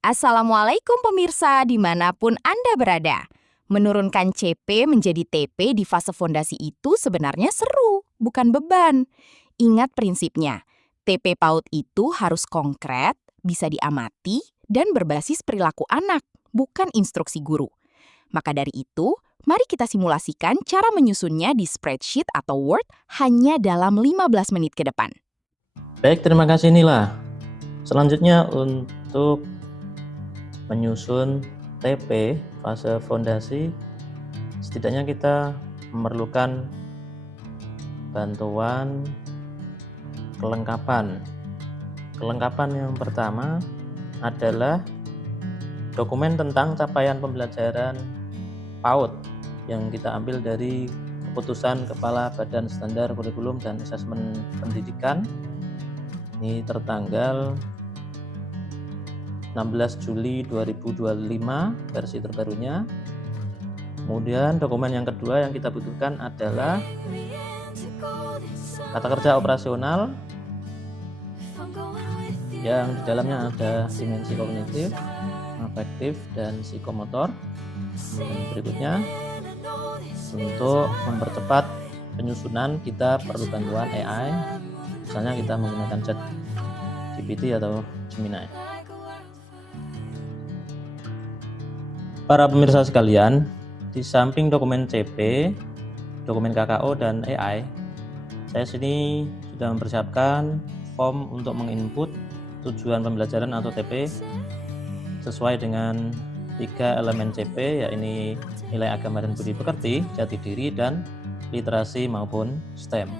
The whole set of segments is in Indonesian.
Assalamualaikum pemirsa dimanapun Anda berada. Menurunkan CP menjadi TP di fase fondasi itu sebenarnya seru, bukan beban. Ingat prinsipnya, TP PAUD itu harus konkret, bisa diamati, dan berbasis perilaku anak, bukan instruksi guru. Maka dari itu, mari kita simulasikan cara menyusunnya di spreadsheet atau Word hanya dalam 15 menit ke depan. Baik, terima kasih Nila. Selanjutnya untuk menyusun TP fase fondasi, setidaknya kita memerlukan bantuan kelengkapan. Kelengkapan yang pertama adalah dokumen tentang capaian pembelajaran PAUD yang kita ambil dari keputusan Kepala Badan Standar Kurikulum dan Asesmen Pendidikan. Ini tertanggal 16 Juli 2025 versi terbarunya. Kemudian dokumen yang kedua yang kita butuhkan adalah tata kerja operasional yang di dalamnya ada dimensi kognitif, afektif, dan psikomotor. Dan berikutnya, untuk mempercepat penyusunan kita perlu bantuan AI, misalnya kita menggunakan ChatGPT atau Gemini. Para pemirsa sekalian, di samping dokumen CP, dokumen KKO, dan AI, saya sini sudah mempersiapkan form untuk menginput tujuan pembelajaran atau TP sesuai dengan 3 elemen CP, yaitu nilai agama dan budi pekerti, jati diri, dan literasi maupun STEM.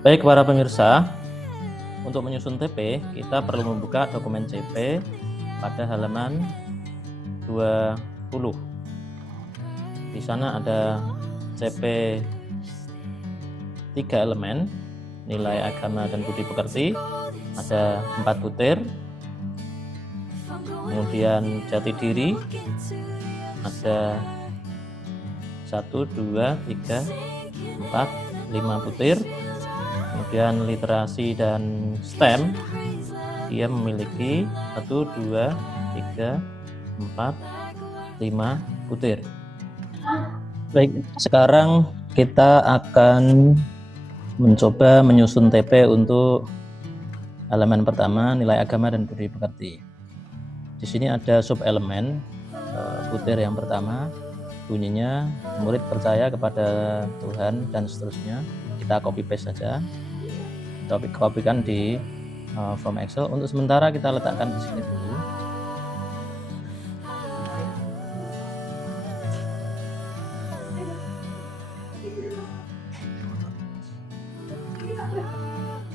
Baik para pemirsa, untuk menyusun TP kita perlu membuka dokumen CP pada halaman 20. Di sana ada CP 3 elemen, nilai agama dan budi pekerti, ada 4 butir. Kemudian jati diri ada 1, 2, 3, 4, 5 butir. Kemudian literasi dan STEM dia memiliki 1, 2, 3, 4, 5 butir. Baik, sekarang kita akan mencoba menyusun TP untuk elemen pertama, nilai agama dan budi pekerti. Di sini ada sub elemen, butir yang pertama, bunyinya murid percaya kepada Tuhan dan seterusnya. Kita copy paste saja, kita kopikan di form Excel. Untuk sementara kita letakkan di sini dulu.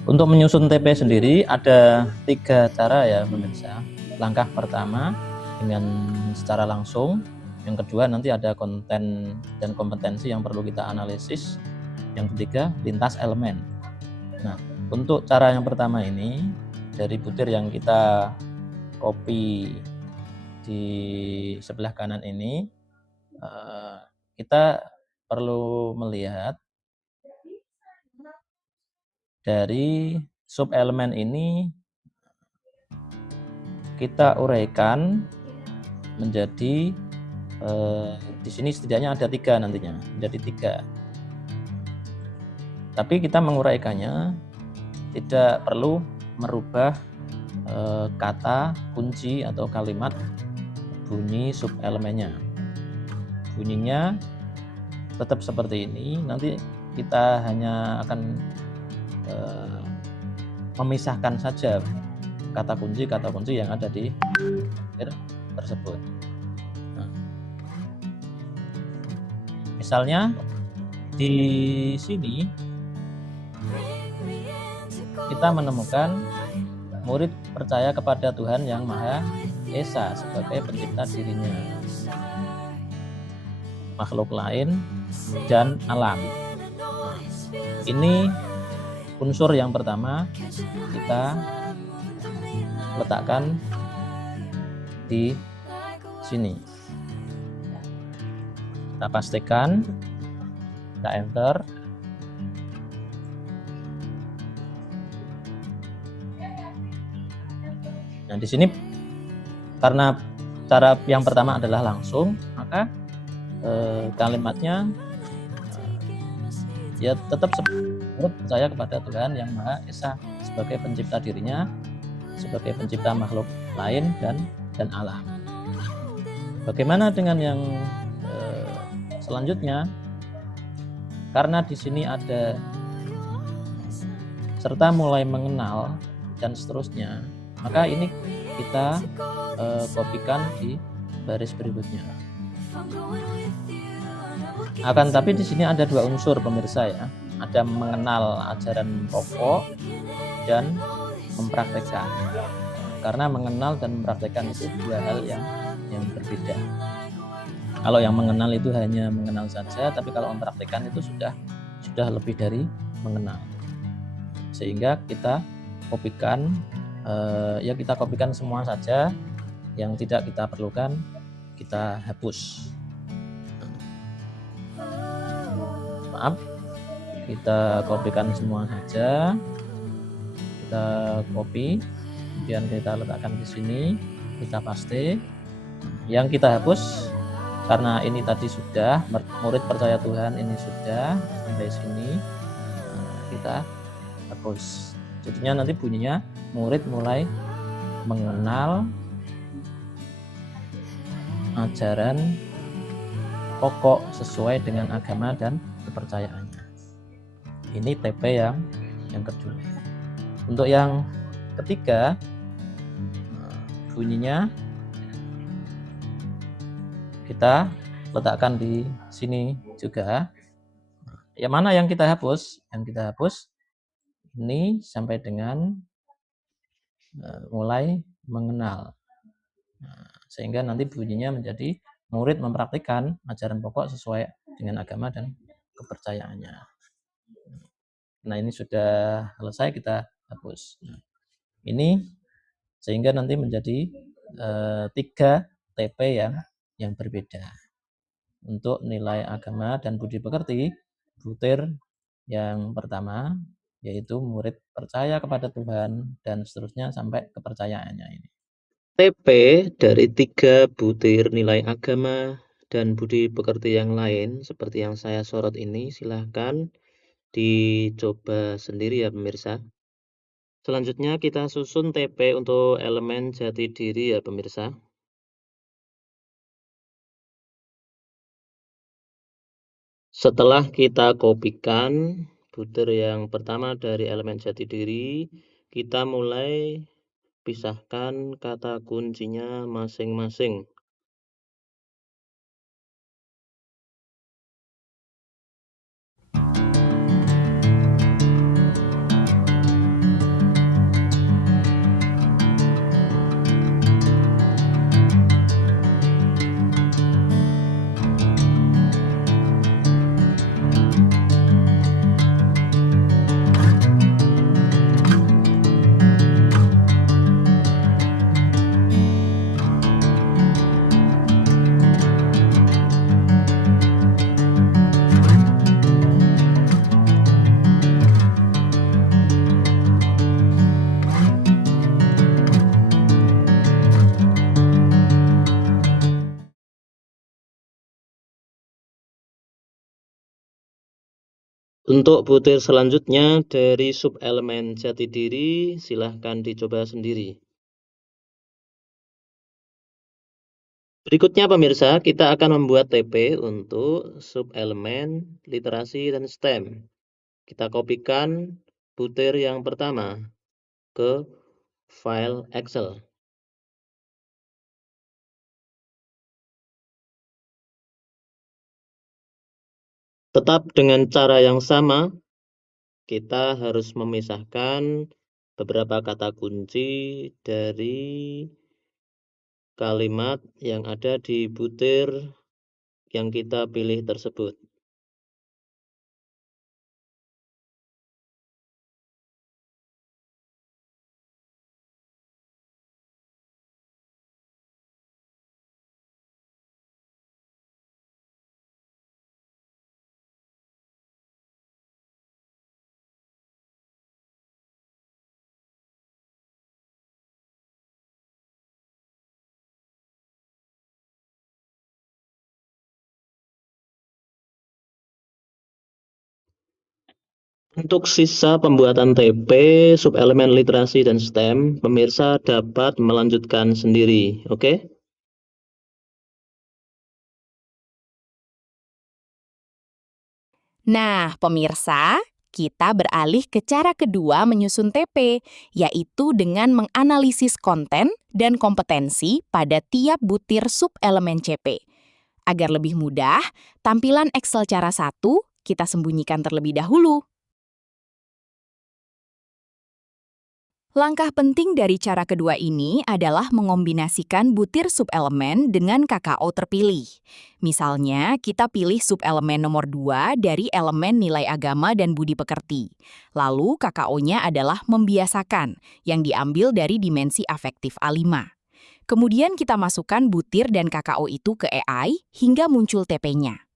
Untuk menyusun TP sendiri ada 3 cara ya pemirsa. Langkah pertama dengan secara langsung, yang kedua nanti ada konten dan kompetensi yang perlu kita analisis, yang ketiga lintas elemen. Nah, untuk cara yang pertama ini dari butir yang kita copy di sebelah kanan ini, kita perlu melihat dari sub elemen ini kita uraikan menjadi di sini setidaknya ada 3 nantinya, menjadi 3. Tapi kita menguraikannya tidak perlu merubah kata kunci atau kalimat bunyi sub elemennya. Bunyinya tetap seperti ini. Nanti kita hanya akan memisahkan saja kata kunci yang ada di butir tersebut. Nah, misalnya di sini kita menemukan murid percaya kepada Tuhan Yang Maha Esa sebagai pencipta dirinya, makhluk lain, dan alam. Ini unsur yang pertama kita letakkan di sini. Kita pastikan, kita enter. Nah, Nah, di sini karena cara yang pertama adalah langsung, maka kalimatnya ya tetap percaya kepada Tuhan yang Maha Esa sebagai pencipta dirinya, sebagai pencipta makhluk lain dan alam. Bagaimana dengan yang selanjutnya? Karena di sini ada serta mulai mengenal dan seterusnya, maka ini kita kopikan di baris berikutnya. Akan tapi di sini ada dua unsur pemirsa ya, ada mengenal ajaran pokok dan mempraktekkan. Karena mengenal dan mempraktekkan itu dua hal yang berbeda. Kalau yang mengenal itu hanya mengenal saja, tapi kalau mempraktekkan itu sudah lebih dari mengenal. Sehingga kita kopikan, kita kopikan semua saja, yang tidak kita perlukan kita hapus. Maaf, kita kopikan semua saja, kita copy, kemudian kita letakkan di sini, kita paste. Yang kita hapus karena ini tadi sudah murid percaya Tuhan, ini sudah sampai sini, kita hapus. Jadinya nanti bunyinya murid mulai mengenal ajaran pokok sesuai dengan agama dan kepercayaannya. Ini TP yang kedua. Untuk yang ketiga, bunyinya kita letakkan di sini juga. Yang mana yang kita hapus? Yang kita hapus ini sampai dengan mulai mengenal. Sehingga nanti bunyinya menjadi murid mempraktikkan ajaran pokok sesuai dengan agama dan kepercayaannya. Nah, ini sudah selesai, kita hapus. Ini sehingga nanti menjadi 3 TP yang berbeda. Untuk nilai agama dan budi pekerti, butir yang pertama yaitu murid percaya kepada Tuhan dan seterusnya sampai kepercayaannya ini. TP dari 3 butir nilai agama dan budi pekerti yang lain seperti yang saya sorot ini, silahkan dicoba sendiri ya pemirsa. Selanjutnya kita susun TP untuk elemen jati diri ya pemirsa. Setelah kita kopikan butir yang pertama dari elemen jati diri, kita mulai pisahkan kata kuncinya masing-masing. Untuk butir selanjutnya dari subelemen jati diri, silahkan dicoba sendiri. Berikutnya pemirsa, kita akan membuat TP untuk subelemen literasi dan STEM. Kita kopikan butir yang pertama ke file Excel. Tetap dengan cara yang sama, kita harus memisahkan beberapa kata kunci dari kalimat yang ada di butir yang kita pilih tersebut. Untuk sisa pembuatan TP, subelemen literasi dan STEM, pemirsa dapat melanjutkan sendiri, oke? Nah, pemirsa, kita beralih ke cara kedua menyusun TP, yaitu dengan menganalisis konten dan kompetensi pada tiap butir subelemen CP. Agar lebih mudah, tampilan Excel cara 1 kita sembunyikan terlebih dahulu. Langkah penting dari cara kedua ini adalah mengombinasikan butir subelemen dengan KKO terpilih. Misalnya, kita pilih subelemen nomor 2 dari elemen nilai agama dan budi pekerti. Lalu KKO-nya adalah membiasakan, yang diambil dari dimensi afektif A5. Kemudian kita masukkan butir dan KKO itu ke AI hingga muncul TP-nya.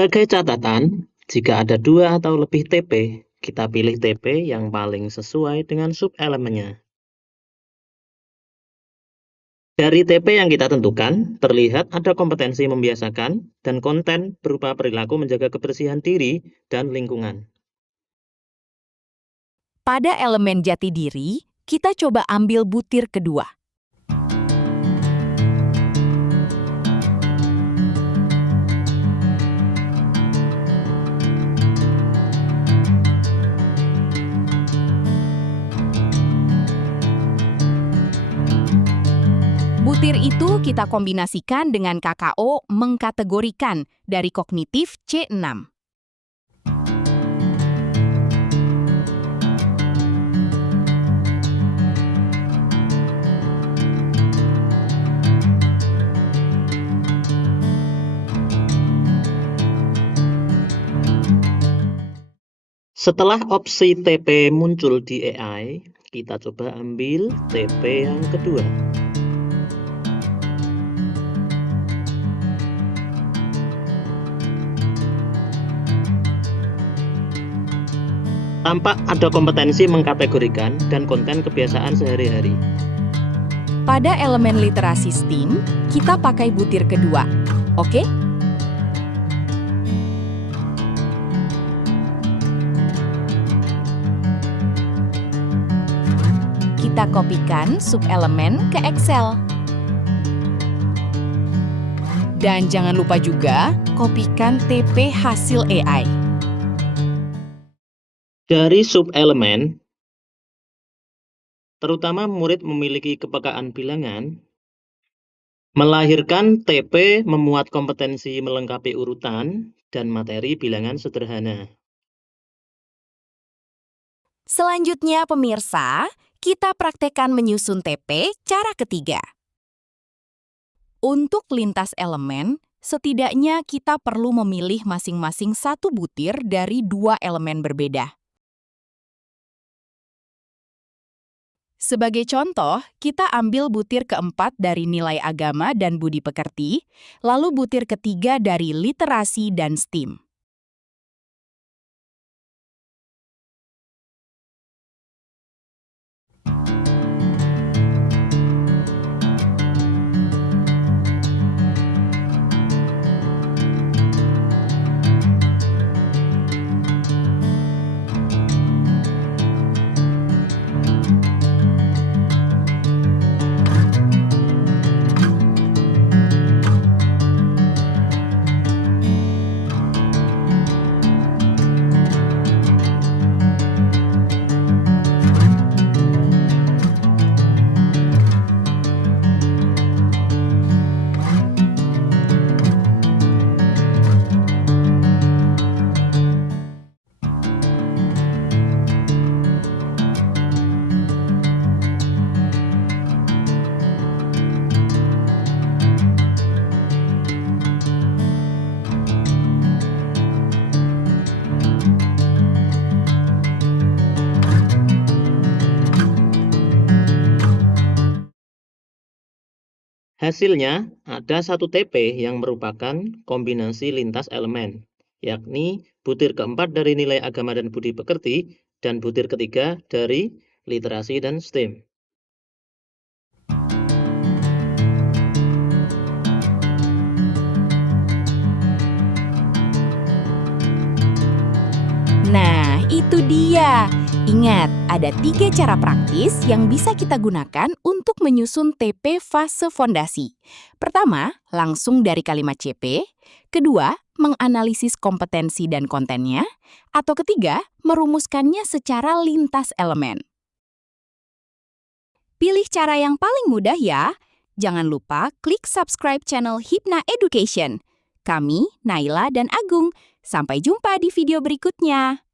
Sebagai catatan, jika ada 2 atau lebih TP, kita pilih TP yang paling sesuai dengan subelemennya. Dari TP yang kita tentukan, terlihat ada kompetensi membiasakan dan konten berupa perilaku menjaga kebersihan diri dan lingkungan. Pada elemen jati diri, kita coba ambil butir kedua. Butir itu kita kombinasikan dengan KKO mengkategorikan dari kognitif C6. Setelah opsi TP muncul di AI, kita coba ambil TP yang kedua. Tampak ada kompetensi mengkategorikan dan konten kebiasaan sehari-hari. Pada elemen literasi STEAM, kita pakai butir kedua. Oke? Kita kopikan subelemen ke Excel. Dan jangan lupa juga kopikan TP hasil AI. Dari subelemen, terutama murid memiliki kepekaan bilangan, melahirkan TP memuat kompetensi melengkapi urutan dan materi bilangan sederhana. Selanjutnya, pemirsa, kita praktekkan menyusun TP cara ketiga. Untuk lintas elemen, setidaknya kita perlu memilih masing-masing satu butir dari 2 elemen berbeda. Sebagai contoh, kita ambil butir keempat dari nilai agama dan budi pekerti, lalu butir ketiga dari literasi dan STEAM. Hasilnya ada satu TP yang merupakan kombinasi lintas elemen, yakni butir keempat dari nilai agama dan budi pekerti dan butir ketiga dari literasi dan STEM. Nah, itu dia. Ingat, ada 3 cara praktis yang bisa kita gunakan untuk menyusun TP fase fondasi. Pertama, langsung dari kalimat CP. Kedua, menganalisis kompetensi dan kontennya. Atau ketiga, merumuskannya secara lintas elemen. Pilih cara yang paling mudah ya. Jangan lupa klik subscribe channel Hypna Education. Kami, Naila dan Agung. Sampai jumpa di video berikutnya.